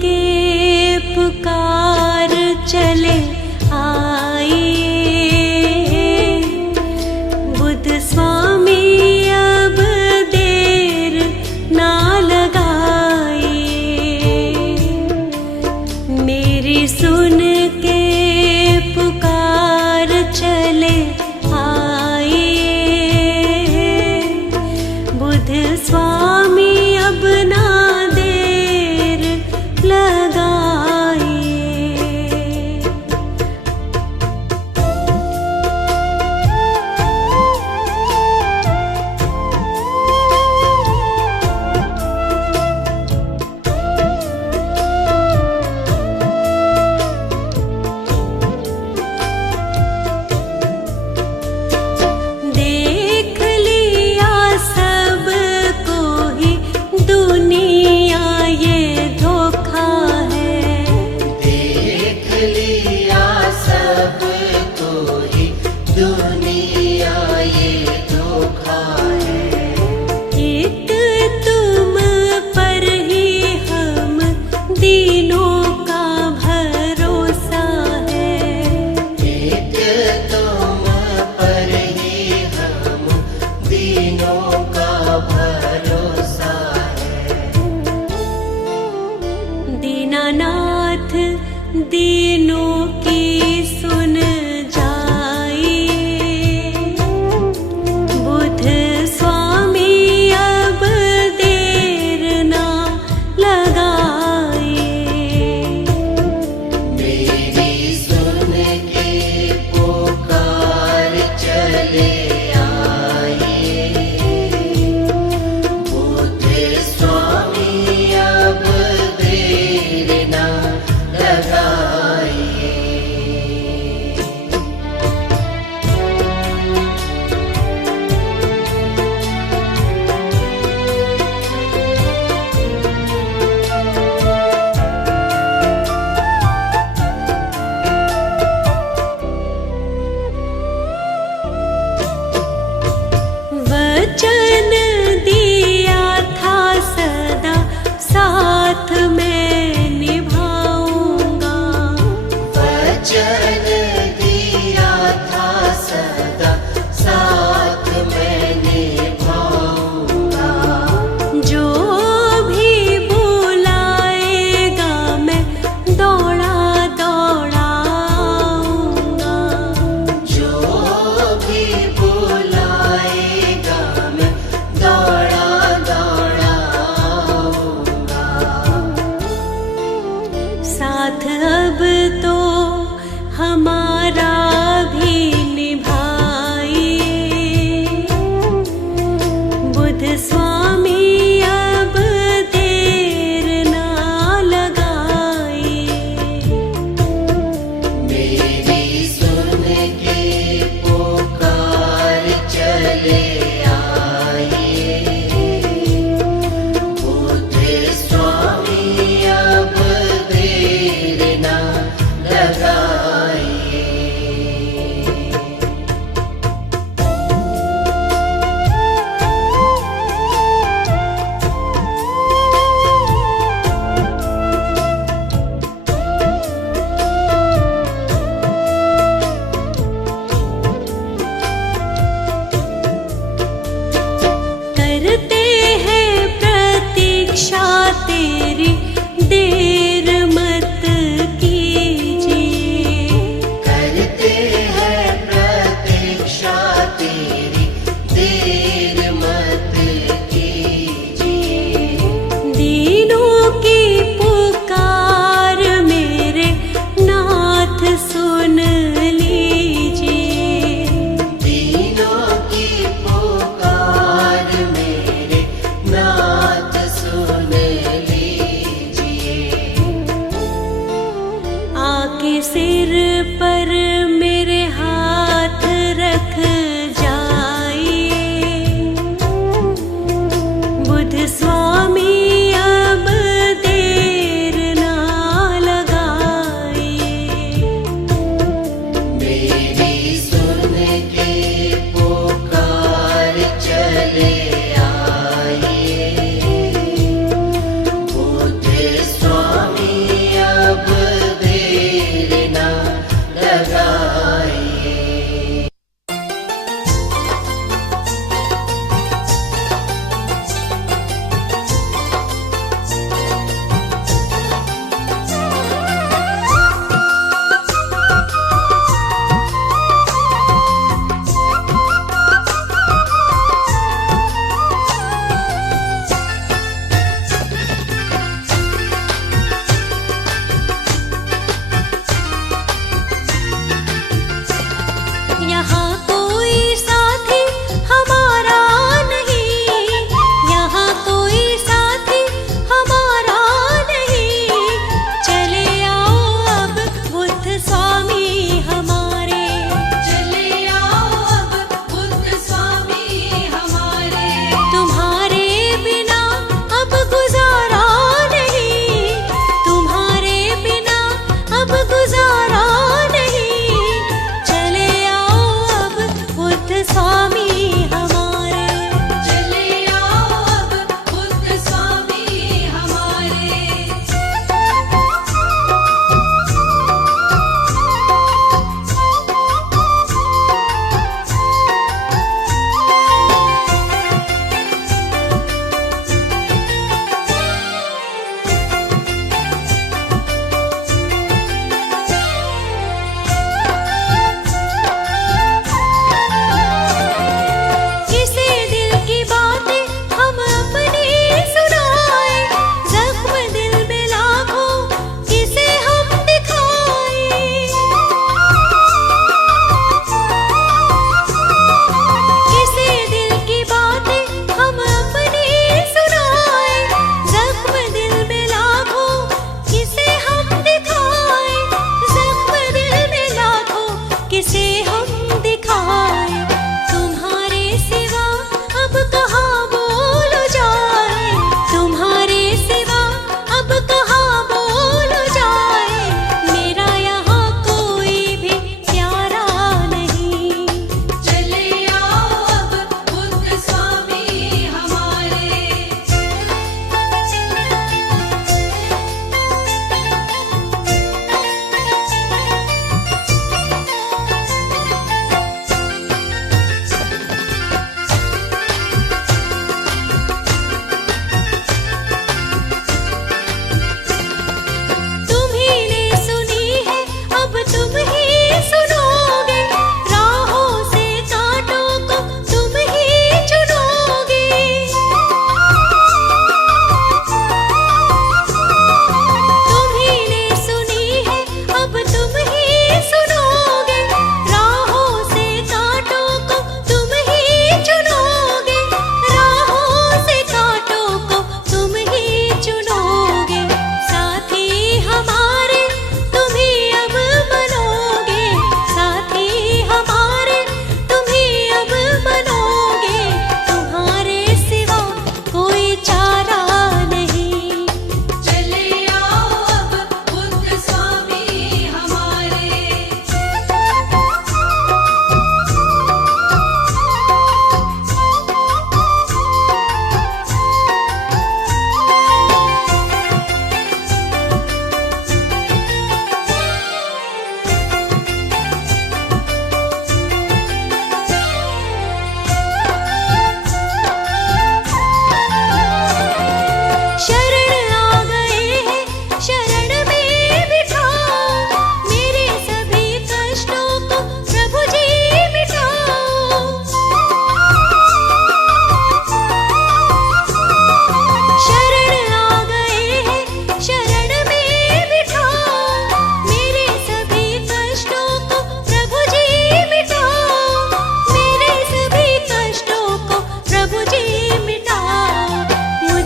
के पुकार चले आइए। बुद्ध स्वामी अब देर ना लगाइए। मेरी सुन के पुकार चले आइए। बुद्ध स्वामी अब ना देर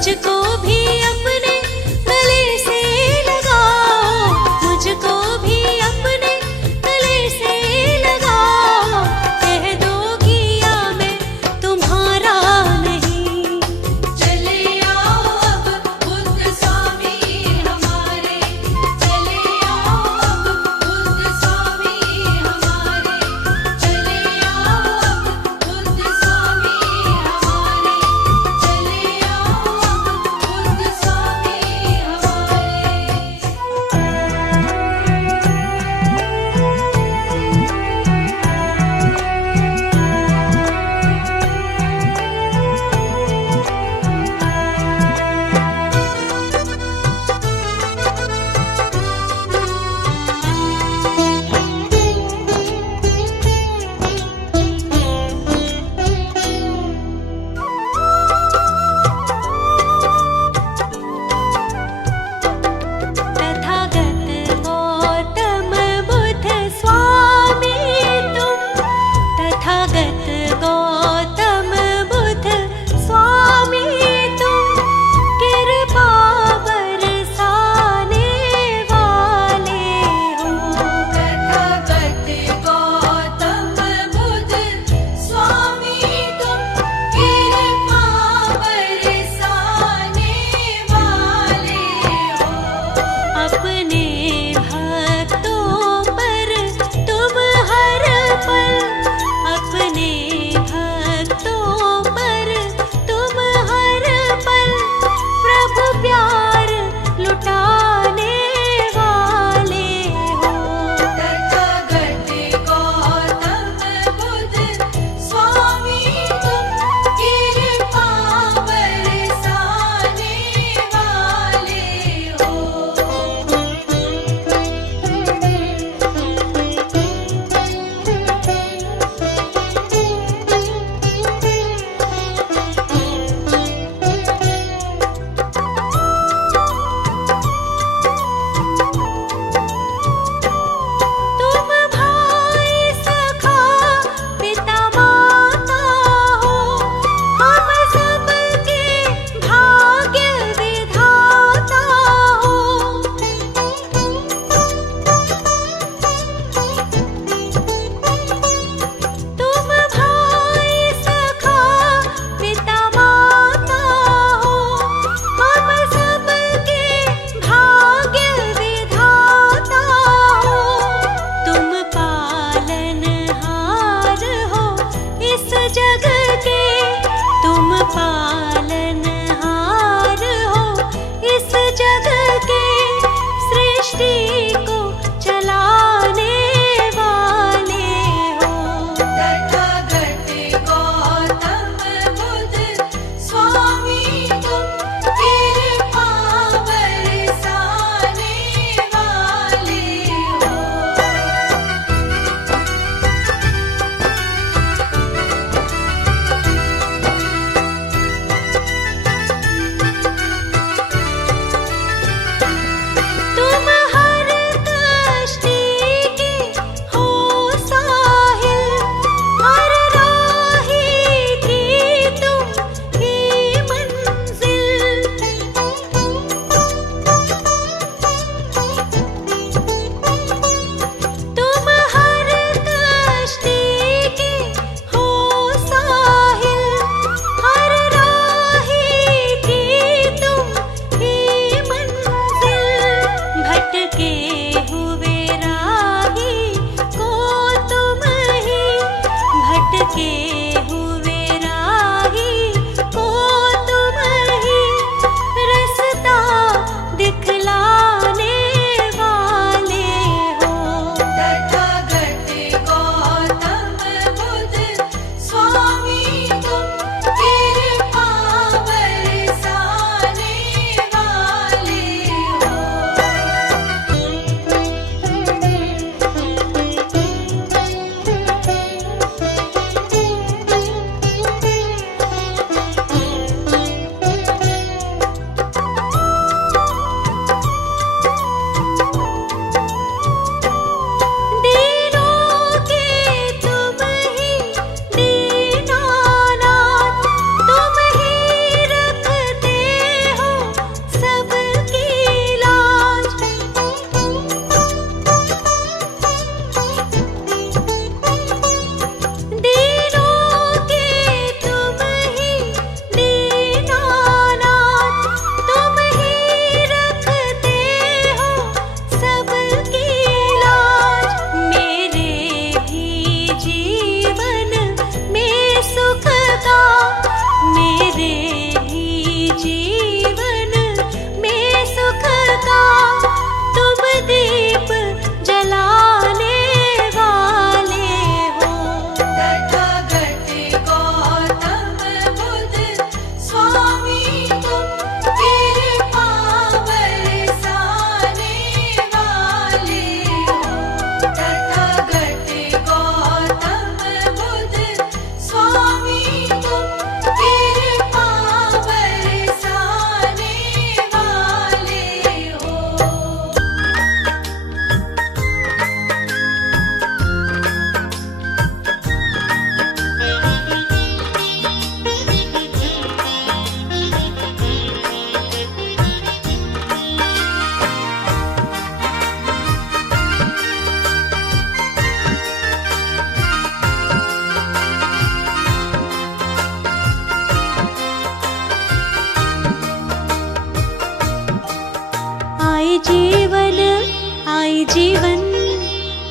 मुझको भी अपने गले से लगाओ, मुझको भी अपने गले से लगाओ, कह दो किया मैं तुम्हारा नहीं। चले आओ अब बुद्ध स्वामी हमारे, चले आओ अब बुद्ध स्वामी हमारे, चले आओ अब बुद्ध स्वामी हमारे, चले आओ अब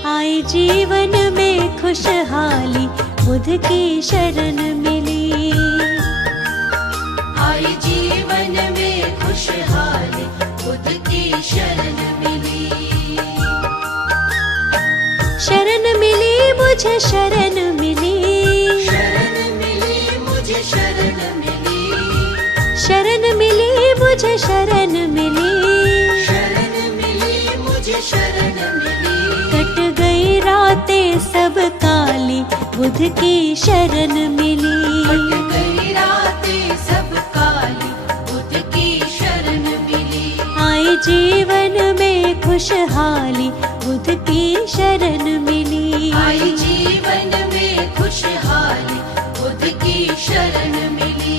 आई जीवन में खुशहाली बुद्ध की शरण मिली। आई जीवन में खुशहाली बुद्ध की शरण मिली। शरण मिली मुझे शरण मिली। शरण मिली मुझे शरण मिली। शरण मिली मुझे शरण मिली। शरण मिली मुझे शरण मिली। कट गई रातें सब काली बुद्ध की शरण मिली। कट गई रातें सब काली बुद्ध की शरण मिली। आई जीवन में खुशहाली बुद्ध की शरण मिली। आई जीवन में खुशहाली बुद्ध की शरण मिली।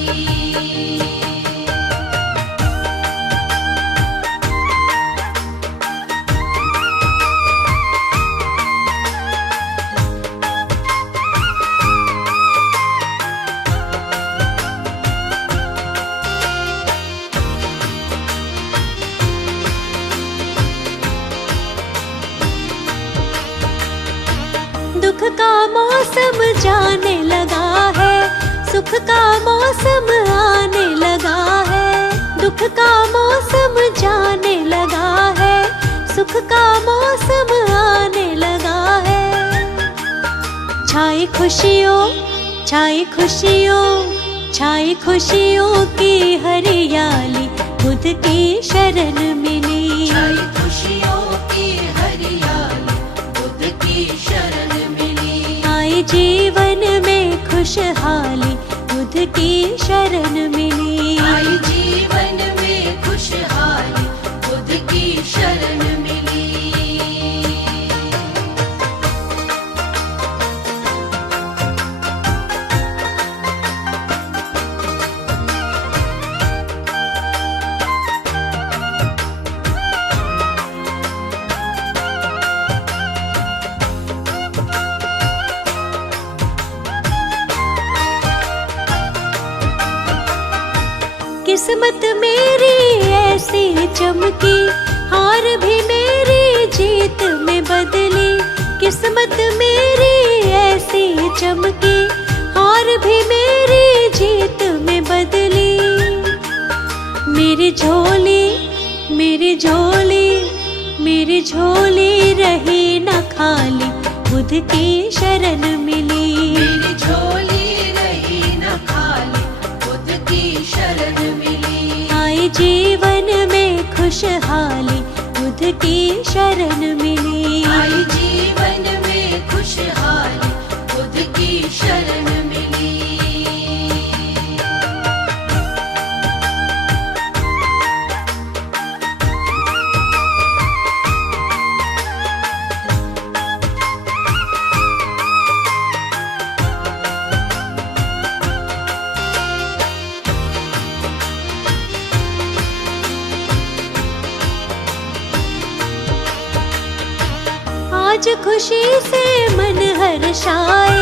दुख का मौसम जाने लगा है, सुख का मौसम आने लगा है। दुख का मौसम जाने लगा है, सुख का मौसम आने लगा है। छाई खुशियों छाई खुशियों छाई खुशियों की हरियाली बुद्ध की शरण मिली। छाई खुशियों की हरियाली बुद्ध की शरण मिली। आई जीवन में खुशहाली बुद्ध की शरण मिली। आई जीवन में खुशहाली बुद्ध की शरण मिली। किस्मत मेरी ऐसी चमकी, हार भी मेरी जीत में बदली। किस्मत मेरी ऐसी चमकी, हार भी मेरी जीत में बदली। मेरी झोली मेरी झोली मेरी झोली रही न खाली बुद्ध की शरण मिली। मेरी झोली रही न खाली बुद्ध की शरण मिली। आई जीवन में खुशहाली बुद्ध की शरण मिली। आई जीवन में खुशहाली बुद्ध की शरण मिली। आज खुशी से मन हर्षाए,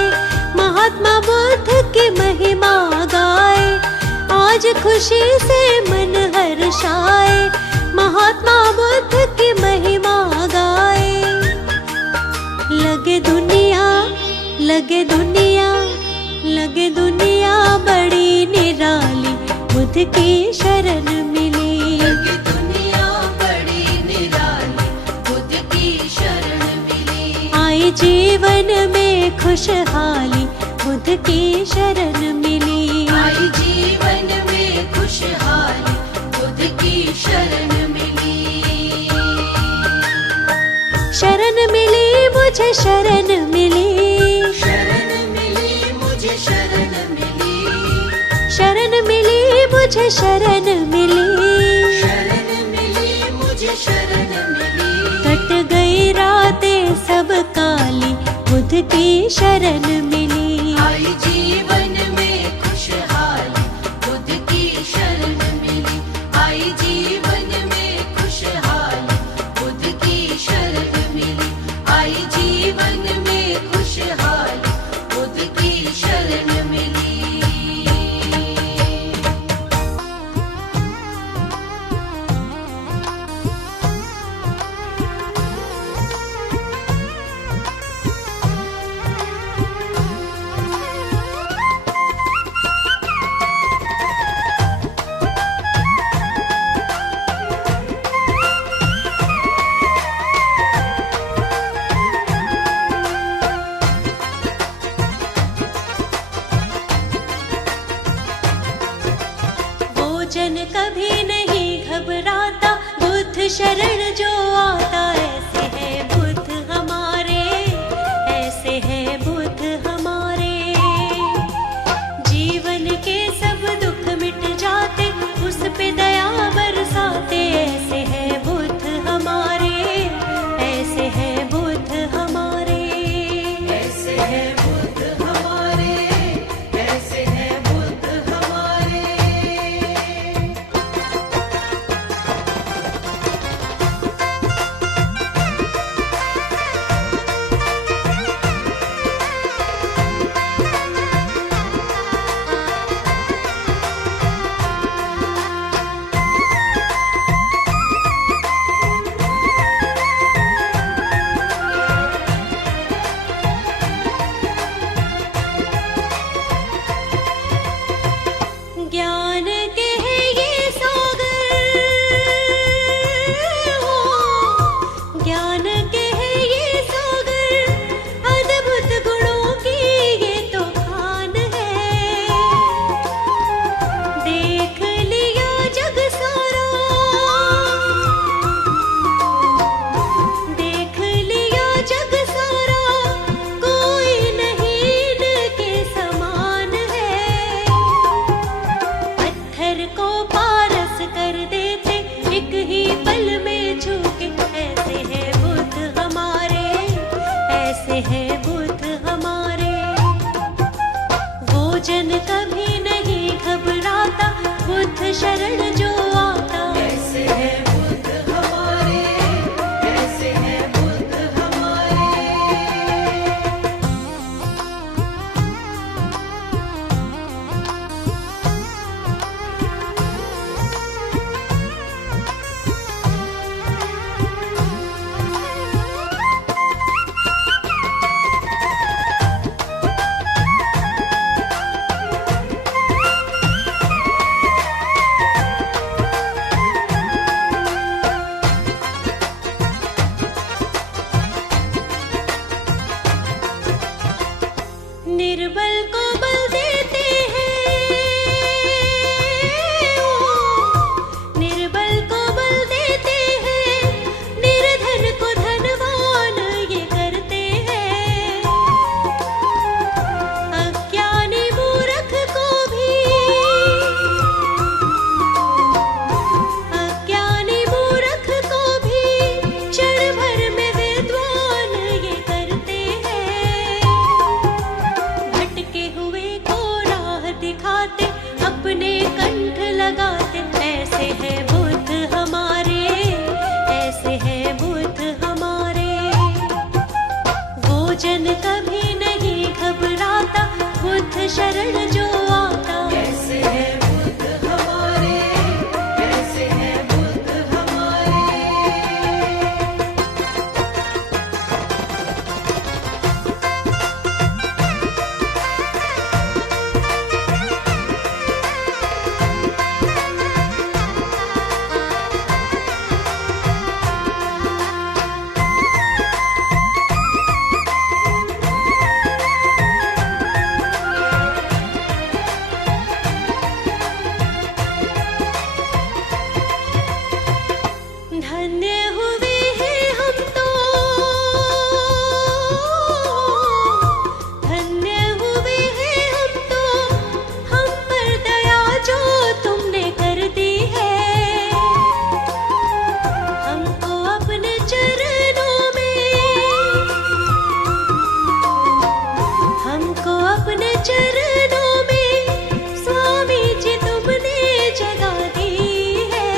महात्मा बुद्ध की महिमा गाए। आज खुशी से मन हर्षाए, महात्मा बुद्ध की महिमा गाए। लगे दुनिया लगे दुनिया लगे दुनिया बड़ी निराली बुद्ध की शरण मिली। लगे दुनिया बड़ी निराली बुद्ध की शरण मिली। आई जीवन में खुशहाली बुद्ध की शरण मिली। आई जीवन में खुशहाली बुद्ध की शरण मिली। शरण मिली मुझे शरण मिली। शरण मिली मुझे शरण मिली। शरण मिली मुझे शरण मिली। शरण मिली मुझे शरण मिली। कट गई रातें सब काली बुद्ध की शरण मिली। आई जीवन में खुशहाली बुद्ध की शरण मिली। आई जीवन में खुशहाली बुद्ध की शरण मिली। आई जीवन में खुशहाली बुद्ध की शरण मिली। बुद्ध शरण जो आता, ऐसे है बुद्ध हमारे, ऐसे है बुद्ध हमारे। जीवन के सब दुख मिट जाते, उस पे दया बरसाते, ऐसे है बुद्ध हमारे, ऐसे है बुद्ध हमारे। ऐसे है बुद्ध हमारे, ऐसे है बुद्ध हमारे। ज्ञान के है ये सागर हो, ज्ञान के है ये सागर, अद्भुत गुणों की ये तो खान है। देख लिया जग सारा, देख लिया जग सारा, कोई नहीं इनके समान है। पत्थर को पारस कर देते, एक ही पल में छू के, ऐसे है बुद्ध हमारे, ऐसे है बुद्ध हमारे। वो जन कभी नहीं घबराता, बुद्ध शरण जो आता, ऐसे है बुद्ध हमारे, ऐसे है बुद्ध हमारे। निर्बल को बल देते हैं, निर्बल को बल देते हैं, निर्धन को धनवान ये करते हैं। अज्ञानी मूर्ख को भी, अज्ञानी मूर्ख को भी, क्षण भर में विद्वान ये करते हैं। भटके हुए को राह दिखाते, अपने कंठ लगाते, ऐसे है बुद्ध हमारे, ऐसे है बुद्ध हमारे। वो जन कभी नहीं घबराता, बुद्ध शरण जो आता, ऐसे है बुद्ध हमारे, ऐसे है बुद्ध हमारे। धन्य हुए हैं हम तो, धन्य हुए हैं हम तो, हम पर दया जो तुमने कर दी है। हमको अपने चरणों में, हमको अपने चरणों में, स्वामी जी तुमने जगा दी है।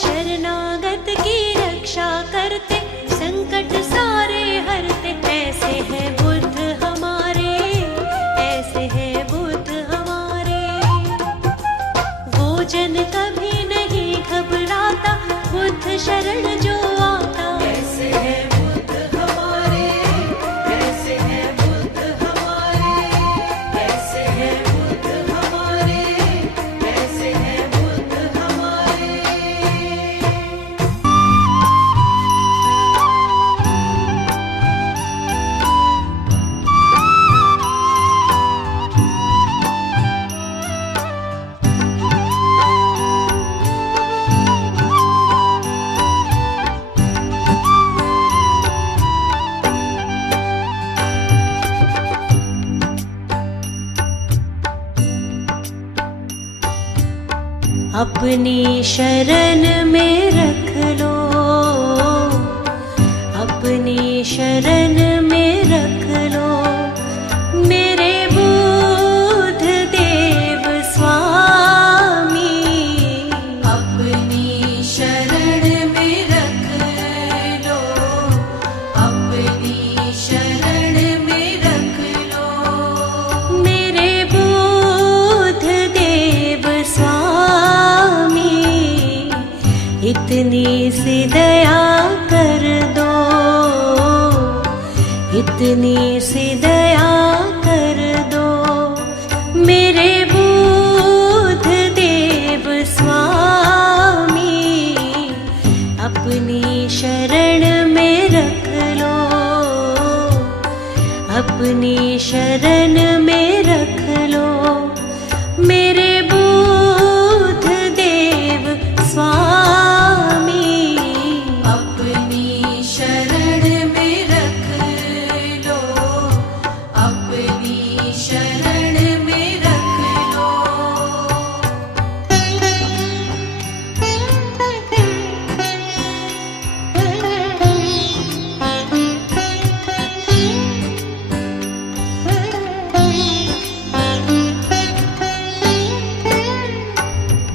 शरणागत की रक्षा करते, संकट सारे हरते, ऐसे है बुद्ध हमारे, ऐसे है बुद्ध हमारे। वो जन कभी नहीं घबराता, बुद्ध शरण जो आता, ऐसे है बुद्ध हमारे, ऐसे है बुद्ध हमारे। ऐसे है बुद्ध हमारे, ऐसे है बुद्ध हमारे। अपनी शरण में रख लो, अपनी शरण में रख लो मेरे बुद्ध देव स्वामी। अपनी शरण में रख लो, अपनी शरण में रख लो मेरे बुद्ध देव स्वामी। इतनी सी दया कर दो, इतनी सी दया कर दो मेरे बुद्ध देव स्वामी। अपनी शरण में रख लो, अपनी शरण में रख लो मेरे बुद्ध देव स्वामी। अपनी शरण में रख लो, अपनी शरण में रख लो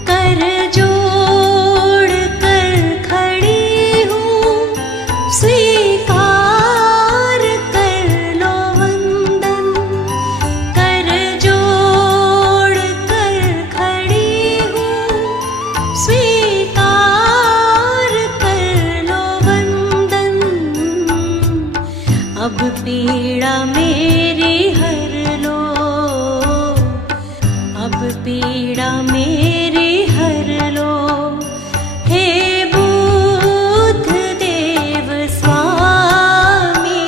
कर जोड़ कर खड़ी हूँ, स्वीकार कर लो वंदन। कर जोड़ कर खड़ी हूँ, स्वीकार कर लो वंदन। अब पीड़ा मेरी हर लो, अब पीड़ा मेरी हर लो हे बुद्ध देव स्वामी।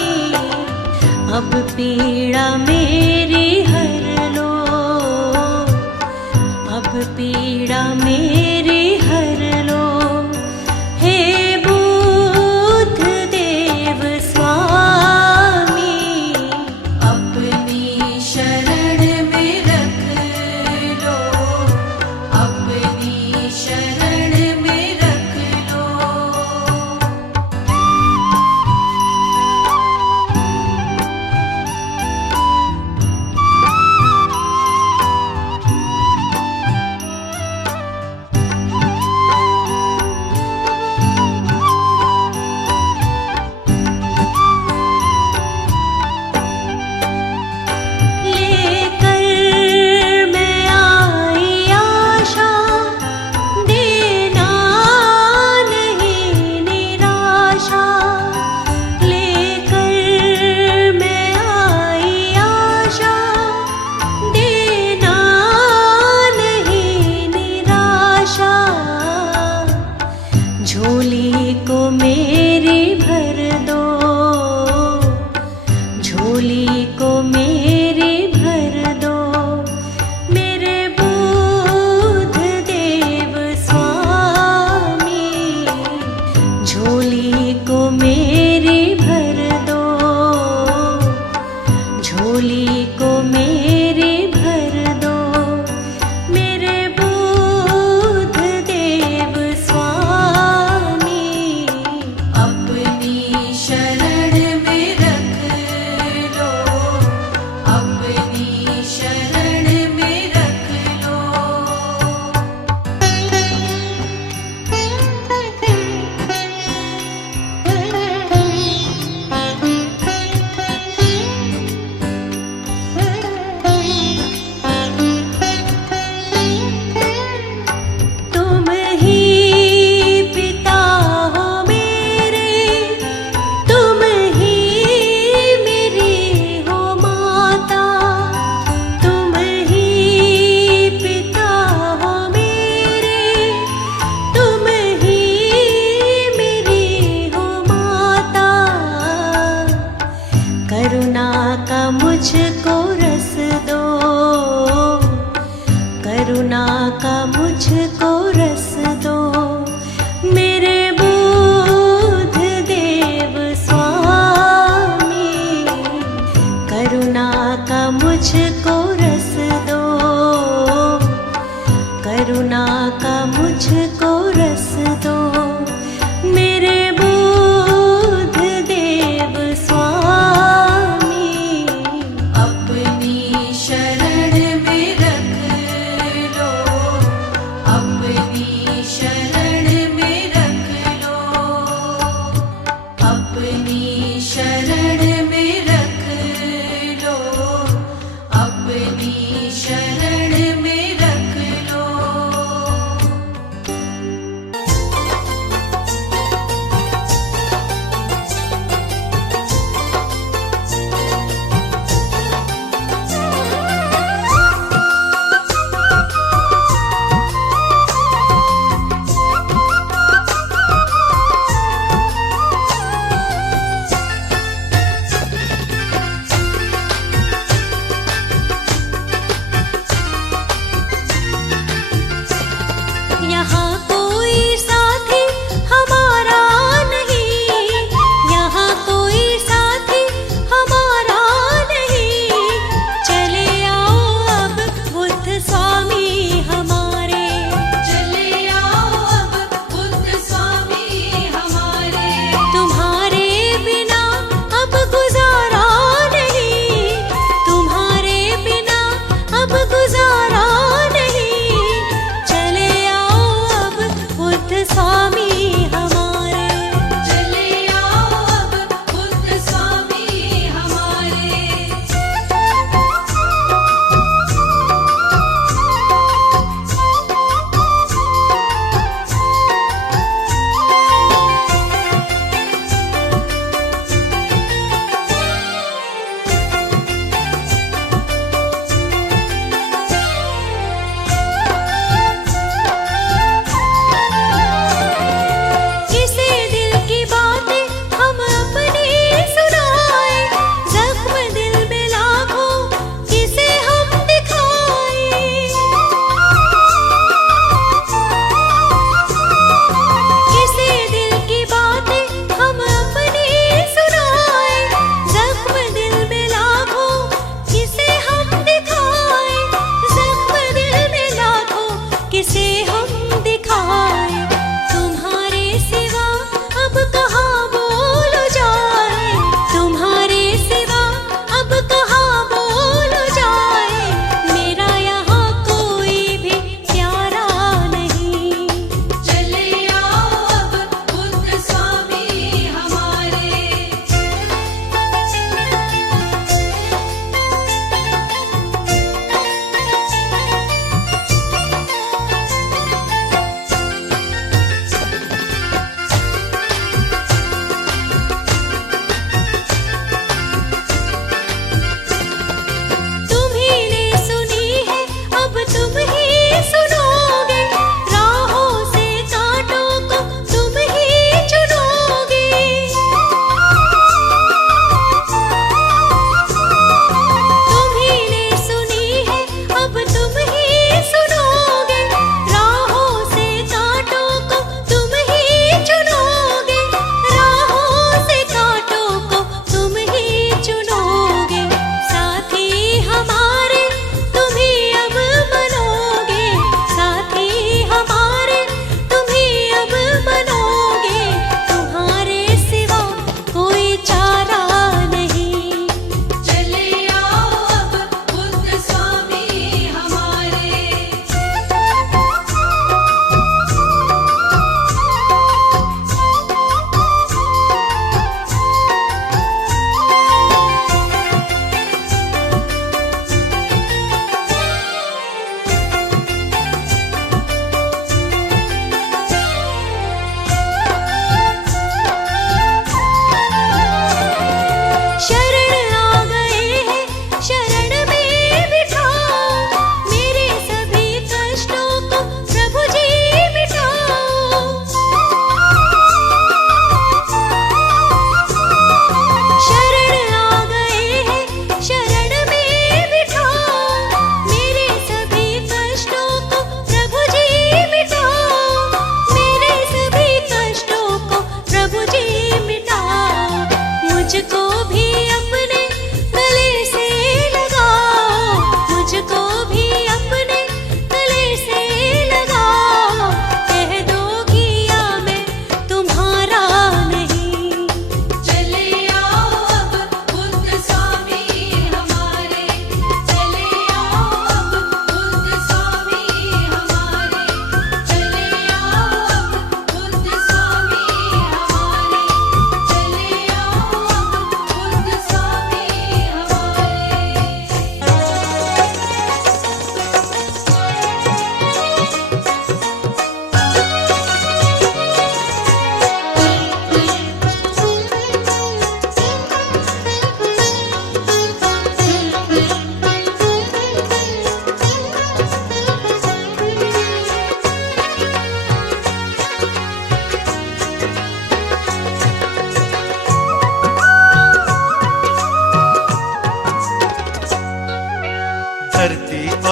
अब पीड़ा मेरी हर लो, अब पीड़ा मेरी हर लो हे बुद्ध देव स्वामी। अपनी शरण में रख लो, अपनी शरण में रख लो लेकर मैं आई आशा, देना नहीं निराशा। लेकर मैं आई आशा, देना नहीं निराशा। झोली को मेरी भर दो, झोली को मेरी भर दो मेरे बुद्ध देव स्वामी। झोली को मेरी भर दो, झोली को मेरी भर दो मेरे बुद्ध देव स्वामी। अपनी शरण में रख लो, अपनी शरण में रख लो तुम ही पिता हो मेरे, तुम ही मेरी हो माता। तुम ही पिता हो मेरे, तुम ही मेरी हो माता। करुणा का मुझको रस दो, करुणा का मुझको रस दो मेरे बुद्ध देव स्वामी। करुणा का मुझको रस दो, करुणा का मुझ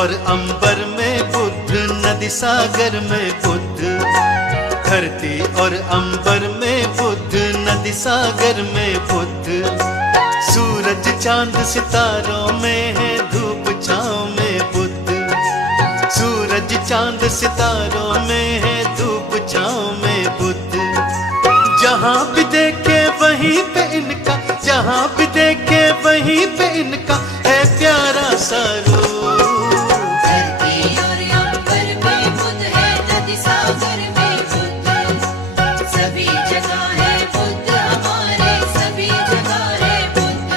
और अंबर में बुद्ध, नदी सागर में बुद्ध। धरती और अंबर में बुद्ध, नदी सागर में बुद्ध। सूरज चांद सितारों में है, धूप छाँव में बुद्ध। सूरज चांद सितारों में है, धूप छाँव में बुद्ध। जहाँ भी देखे वहीं पे इनका, जहाँ भी देखे वहीं पे इनका है प्यारा सा रूप। धरती और अंबर में बुद्ध है, नदी सागर में बुद्ध। सभी जगह है बुद्ध, हमारे सभी जगह है बुद्ध।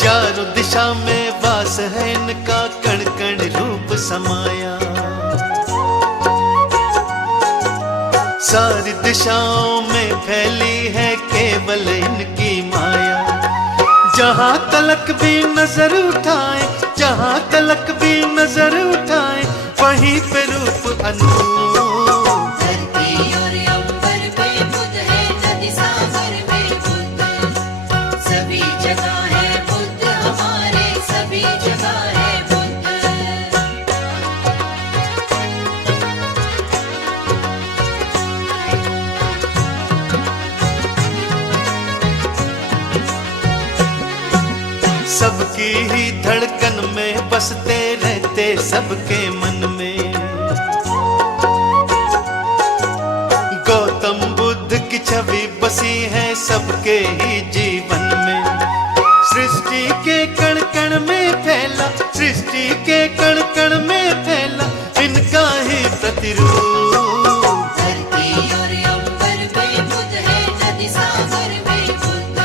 चारों दिशा में वास है इनका, कण कण रूप समाया। सारी दिशाओं में फैली है केवल इनकी माया। जहाँ तलक भी नजर उठाए, जहाँ तलक भी नजर उठाए, वहीं पे रूप अनूप। धरती और अंबर में बुद्ध है, नदी सागर में बुद्ध। सभी जगह है बुद्ध, हमारे सभी जगह है बुद्ध। सबकी ही धड़कन में बसते रहते सबके मन में। गौतम बुद्ध की छवि बसी है सबके ही जीवन में। सृष्टि के कण कण में फैला, सृष्टि के कण कण में फैला इनका ही प्रतिरूप। धरती और अंबर में बुद्ध है, नदी सागर में बुद्ध।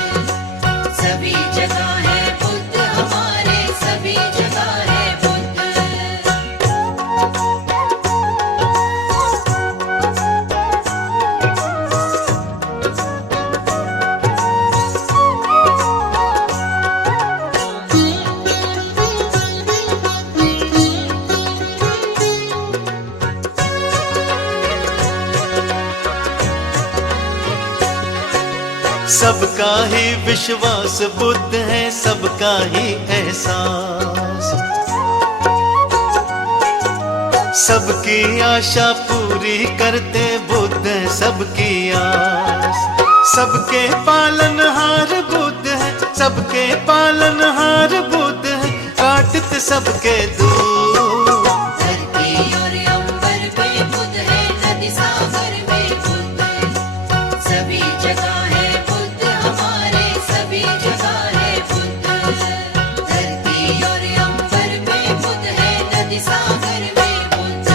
सभी जगह है बुद्ध, हमारे सभी जगह है बुद्ध। सबका ही विश्वास बुद्ध है, सबका ही एहसास। सबकी आशा पूरी करते बुद्ध है, सबकी आस। सबके पालनहार बुद्ध है, सबके पालनहार बुद्ध है, काटते सबके दूर। धरती और अंबर में बुद्ध है, नदी सागर में बुद्ध। सभी जगह है बुद्ध, हमारे सभी जगह है बुद्ध। धरती और अंबर में बुद्ध है, नदी सागर में बुद्ध।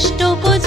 कष्टों को